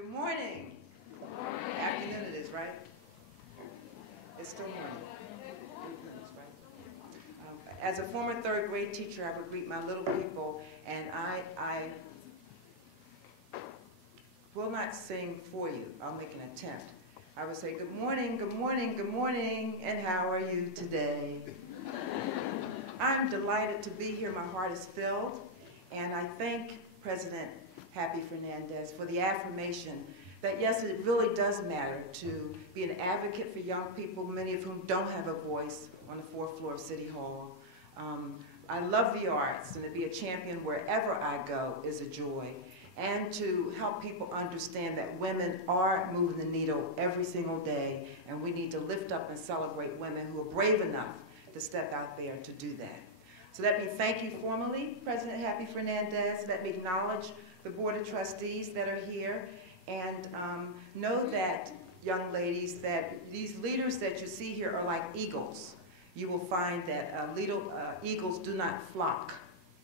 Good morning. Good morning. Afternoon it is, right? It's still morning. As a former third grade teacher, I would greet my little people, and I will not sing for you. I'll make an attempt. I would say, good morning, good morning, good morning, and how are you today? I'm delighted to be here. My heart is filled, and I thank President Happy Fernandez for the affirmation that yes, it really does matter to be an advocate for young people, many of whom don't have a voice on the fourth floor of City Hall. I love the arts, and to be a champion wherever I go is a joy. And to help people understand that women are moving the needle every single day, and we need to lift up and celebrate women who are brave enough to step out there to do that. So let me thank you formally, President Happy Fernandez. Let me acknowledge the Board of Trustees that are here, and know that, young ladies, that these leaders that you see here are like eagles. You will find that eagles do not flock.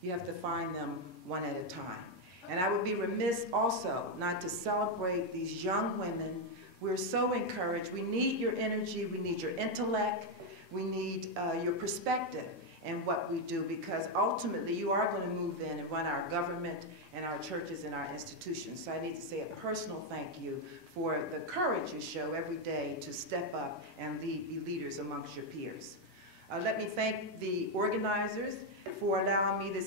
You have to find them one at a time. And I would be remiss also not to celebrate these young women. We're so encouraged. We need your energy, we need your intellect, we need your perspective in what we do, because ultimately you are going to move in and run our government and our churches and our institutions. So I need to say a personal thank you for the courage you show every day to step up and be leaders amongst your peers. Let me thank the organizers for allowing me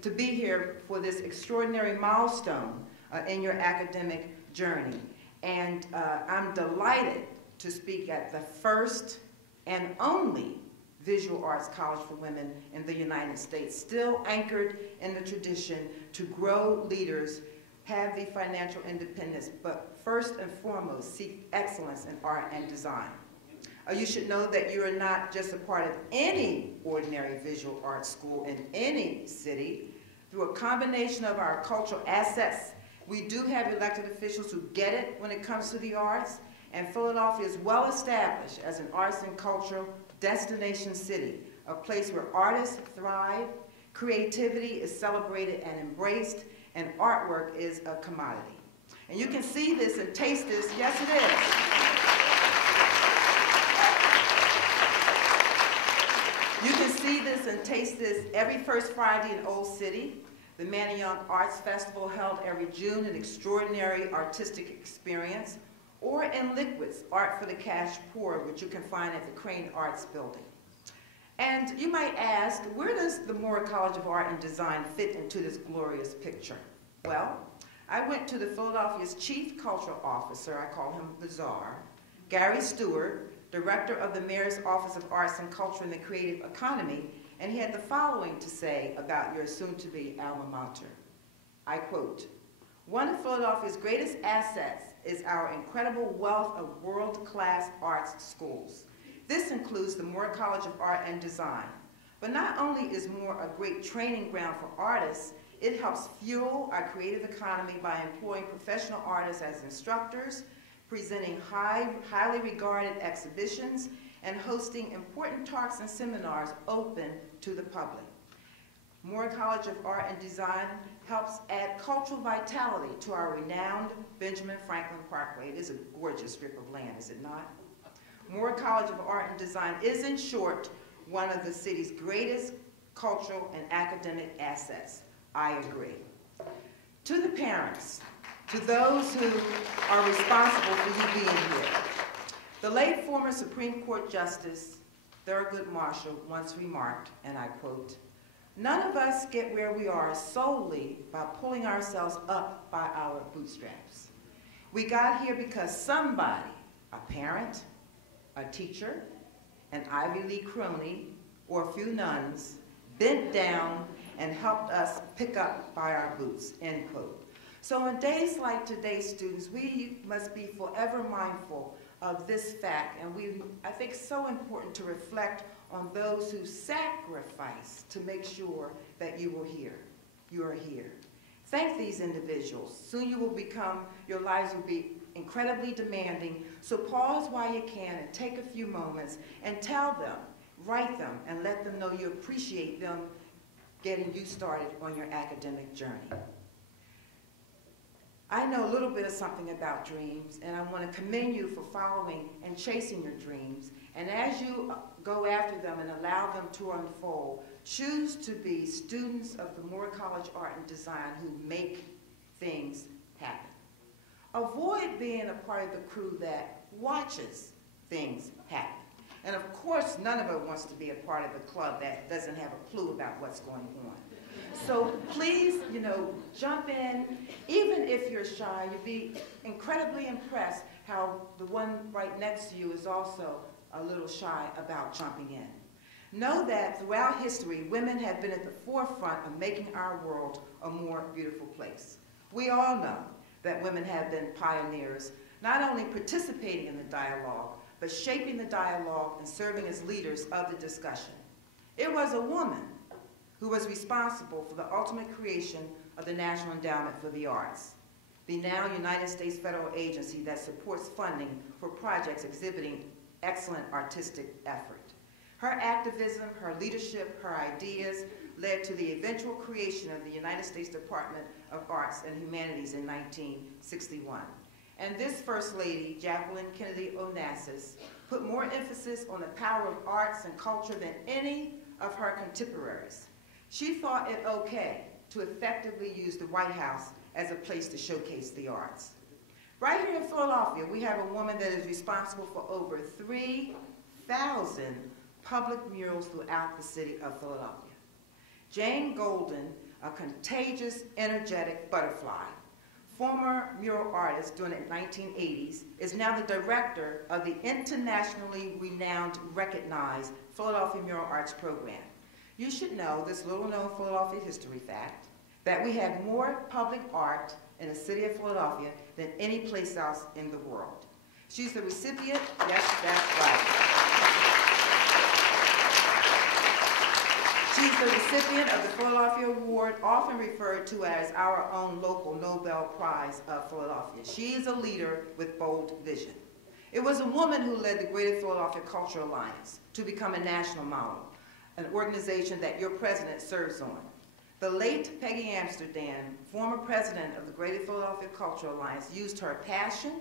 to be here for this extraordinary milestone in your academic journey. And I'm delighted to speak at the first and only Visual Arts College for Women in the United States, still anchored in the tradition to grow leaders, have the financial independence, but first and foremost, seek excellence in art and design. You should know that you are not just a part of any ordinary visual arts school in any city. Through a combination of our cultural assets, we do have elected officials who get it when it comes to the arts, and Philadelphia is well established as an arts and cultural destination city, a place where artists thrive, creativity is celebrated and embraced, and artwork is a commodity. And you can see this and taste this, yes it is. You can see this and taste this every first Friday in Old City. The Manayunk Arts Festival, held every June, an extraordinary artistic experience, or in Liquid's Art for the Cash Poor, which you can find at the Crane Arts Building. And you might ask, where does the Moore College of Art and Design fit into this glorious picture? Well, I went to the Philadelphia's Chief Cultural Officer, I call him the Czar, Gary Stewart, Director of the Mayor's Office of Arts and Culture and the Creative Economy, and he had the following to say about your soon-to-be alma mater. I quote, "One of Philadelphia's greatest assets is our incredible wealth of world-class arts schools. This includes the Moore College of Art and Design. But not only is Moore a great training ground for artists, it helps fuel our creative economy by employing professional artists as instructors, presenting highly regarded exhibitions, and hosting important talks and seminars open to the public. Moore College of Art and Design helps add cultural vitality to our renowned Benjamin Franklin Parkway." It is a gorgeous strip of land, is it not? Moore College of Art and Design is, in short, one of the city's greatest cultural and academic assets. I agree. To the parents, to those who are responsible for you being here, the late former Supreme Court Justice Thurgood Marshall once remarked, and I quote, "None of us get where we are solely by pulling ourselves up by our bootstraps. We got here because somebody, a parent, a teacher, an Ivy League crony, or a few nuns, bent down and helped us pick up by our boots," end quote. So on days like today, students, we must be forever mindful of this fact, and I think it's so important to reflect on those who sacrificed to make sure that you were here. You are here. Thank these individuals. Soon your lives will be incredibly demanding, so pause while you can and take a few moments and tell them, write them, and let them know you appreciate them getting you started on your academic journey. I know a little bit of something about dreams, and I want to commend you for following and chasing your dreams. And as you go after them and allow them to unfold, choose to be students of the Moore College Art and Design who make things happen. Avoid being a part of the crew that watches things happen. And of course, none of us wants to be a part of the club that doesn't have a clue about what's going on. So please, jump in. Even if you're shy, you'd be incredibly impressed how the one right next to you is also a little shy about jumping in. Know that throughout history, women have been at the forefront of making our world a more beautiful place. We all know that women have been pioneers, not only participating in the dialogue, but shaping the dialogue and serving as leaders of the discussion. It was a woman who was responsible for the ultimate creation of the National Endowment for the Arts, the now United States federal agency that supports funding for projects exhibiting excellent artistic effort. Her activism, her leadership, her ideas led to the eventual creation of the United States Department of Arts and Humanities in 1961. And this First Lady, Jacqueline Kennedy Onassis, put more emphasis on the power of arts and culture than any of her contemporaries. She thought it okay to effectively use the White House as a place to showcase the arts. Right here in Philadelphia, we have a woman that is responsible for over 3,000 public murals throughout the city of Philadelphia. Jane Golden, a contagious, energetic butterfly, former mural artist during the 1980s, is now the director of the internationally renowned, recognized Philadelphia Mural Arts Program. You should know this little-known Philadelphia history fact, that we have more public art in the city of Philadelphia than any place else in the world. She's the recipient, yes, that's right. She's the recipient of the Philadelphia Award, often referred to as our own local Nobel Prize of Philadelphia. She is a leader with bold vision. It was a woman who led the Greater Philadelphia Cultural Alliance to become a national model, an organization that your president serves on. The late Peggy Amsterdam, former president of the Greater Philadelphia Cultural Alliance, used her passion,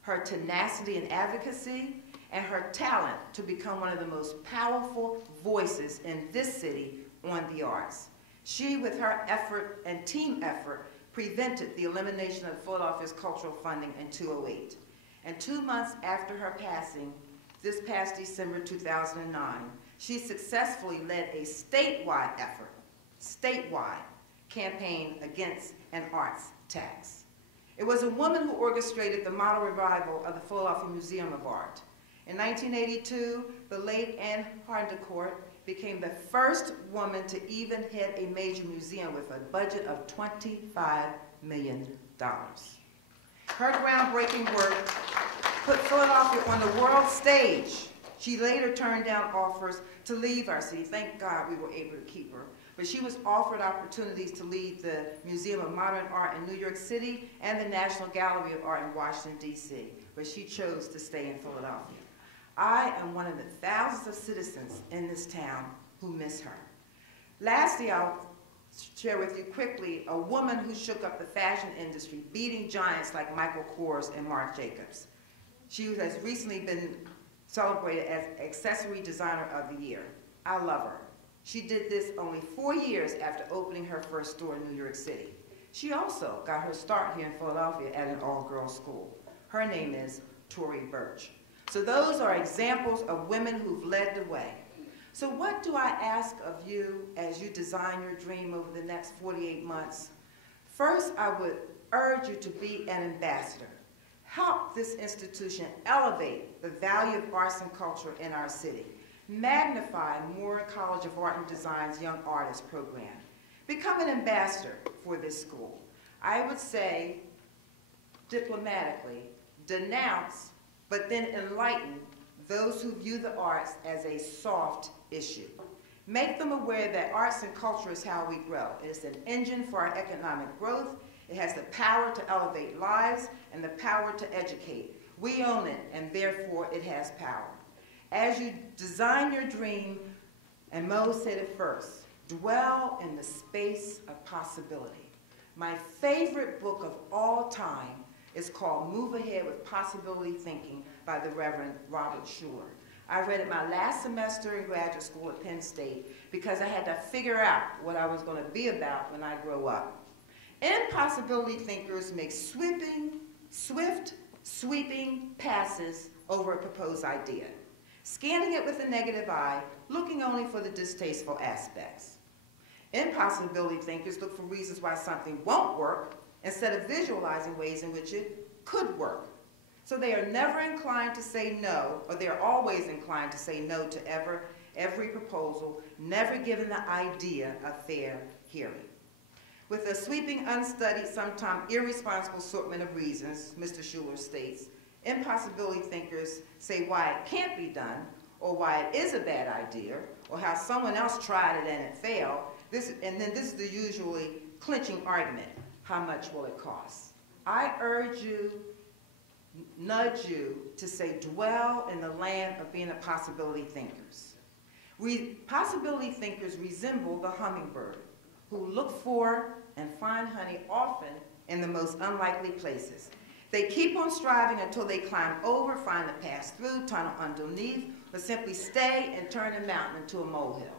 her tenacity and advocacy, and her talent to become one of the most powerful voices in this city on the arts. She, with her effort and team effort, prevented the elimination of Philadelphia's cultural funding in 2008. And 2 months after her passing, this past December 2009, she successfully led a statewide campaign against an arts tax. It was a woman who orchestrated the model revival of the Philadelphia Museum of Art. In 1982, the late Anne Hardecourt became the first woman to even head a major museum with a budget of $25 million. Her groundbreaking work put Philadelphia on the world stage. She later turned down offers to leave our city. Thank God we were able to keep her. But she was offered opportunities to lead the Museum of Modern Art in New York City and the National Gallery of Art in Washington, D.C., but she chose to stay in Philadelphia. I am one of the thousands of citizens in this town who miss her. Lastly, I'll share with you quickly a woman who shook up the fashion industry, beating giants like Michael Kors and Marc Jacobs. She has recently been celebrated as Accessory Designer of the Year. I love her. She did this only 4 years after opening her first store in New York City. She also got her start here in Philadelphia at an all-girls school. Her name is Tory Burch. So those are examples of women who've led the way. So what do I ask of you as you design your dream over the next 48 months? First, I would urge you to be an ambassador. Help this institution elevate the value of arts and culture in our city. Magnify Moore College of Art and Design's Young Artists Program. Become an ambassador for this school. I would say, diplomatically, denounce, but then enlighten those who view the arts as a soft issue. Make them aware that arts and culture is how we grow. It is an engine for our economic growth. It has the power to elevate lives and the power to educate. We own it, and therefore it has power. As you design your dream, and Mo said it first, dwell in the space of possibility. My favorite book of all time is called Move Ahead with Possibility Thinking by the Reverend Robert Schuller. I read it my last semester in graduate school at Penn State because I had to figure out what I was going to be about when I grow up. Impossibility thinkers make swift, sweeping passes over a proposed idea, scanning it with a negative eye, looking only for the distasteful aspects. Impossibility thinkers look for reasons why something won't work instead of visualizing ways in which it could work. So they are never inclined to say no, or they are always inclined to say no to every proposal, never giving the idea a fair hearing. With a sweeping, unstudied, sometimes irresponsible assortment of reasons, Mr. Schuller states, impossibility thinkers say why it can't be done, or why it is a bad idea, or how someone else tried it and it failed. And then this is the usually clinching argument. How much will it cost? I urge you, nudge you to say, dwell in the land of being a possibility thinkers. Possibility thinkers resemble the hummingbird, who look for and find honey often in the most unlikely places. They keep on striving until they climb over, find a pass through, tunnel underneath, or simply stay and turn a mountain into a molehill.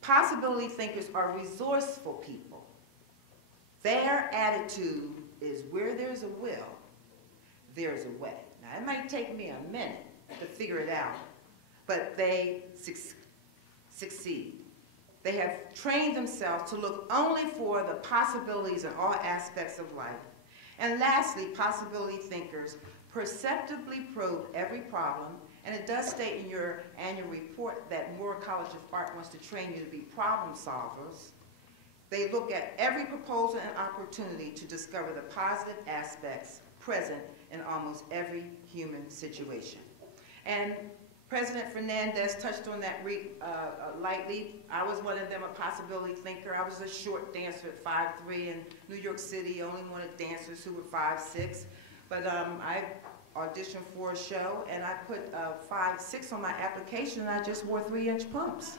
Possibility thinkers are resourceful people. Their attitude is where there's a will, there's a way. Now, it might take me a minute to figure it out, but they succeed. They have trained themselves to look only for the possibilities in all aspects of life. And lastly, possibility thinkers perceptively probe every problem, and it does state in your annual report that Moore College of Art wants to train you to be problem solvers. They look at every proposal and opportunity to discover the positive aspects present in almost every human situation. And President Fernandez touched on that lightly. I was one of them, a possibility thinker. I was a short dancer at 5'3", in New York City, only wanted dancers who were 5'6". But I auditioned for a show, and I put 5'6" on my application, and I just wore 3-inch pumps.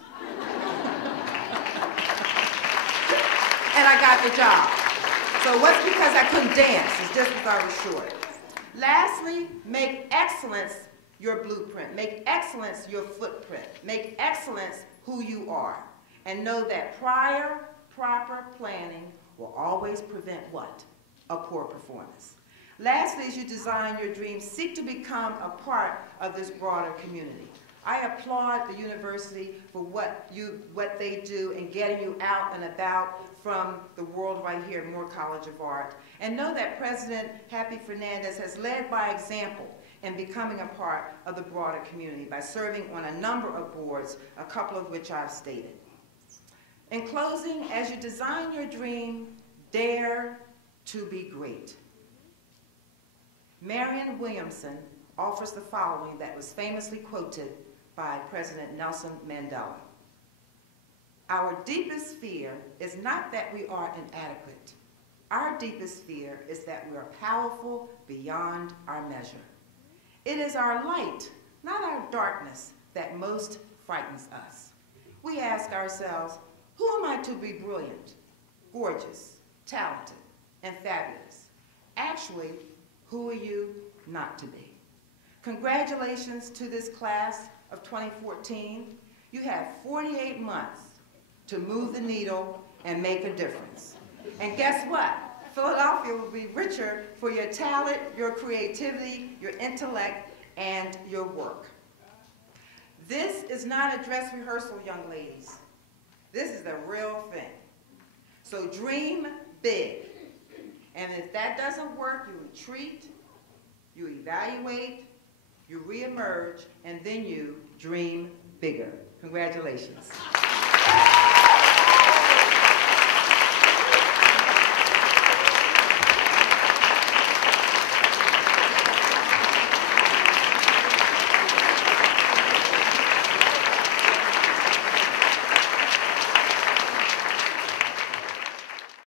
And I got the job. So it wasn't because I couldn't dance, it's just because I was short. Lastly, make excellence your blueprint. Make excellence your footprint. Make excellence who you are. And know that prior, proper planning will always prevent what? A poor performance. Lastly, as you design your dreams, seek to become a part of this broader community. I applaud the university for what they do in getting you out and about from the world right here at Moore College of Art. And know that President Happy Fernandez has led by example in becoming a part of the broader community by serving on a number of boards, a couple of which I've stated. In closing, as you design your dream, dare to be great. Marianne Williamson offers the following that was famously quoted by President Nelson Mandela. Our deepest fear is not that we are inadequate. Our deepest fear is that we are powerful beyond our measure. It is our light, not our darkness, that most frightens us. We ask ourselves, who am I to be brilliant, gorgeous, talented, and fabulous? Actually, who are you not to be? Congratulations to this class of 2014. You have 48 months to move the needle and make a difference. And guess what? Philadelphia will be richer for your talent, your creativity, your intellect, and your work. This is not a dress rehearsal, young ladies. This is the real thing. So dream big. And if that doesn't work, you retreat, you evaluate, you reemerge, and then you dream bigger. Congratulations.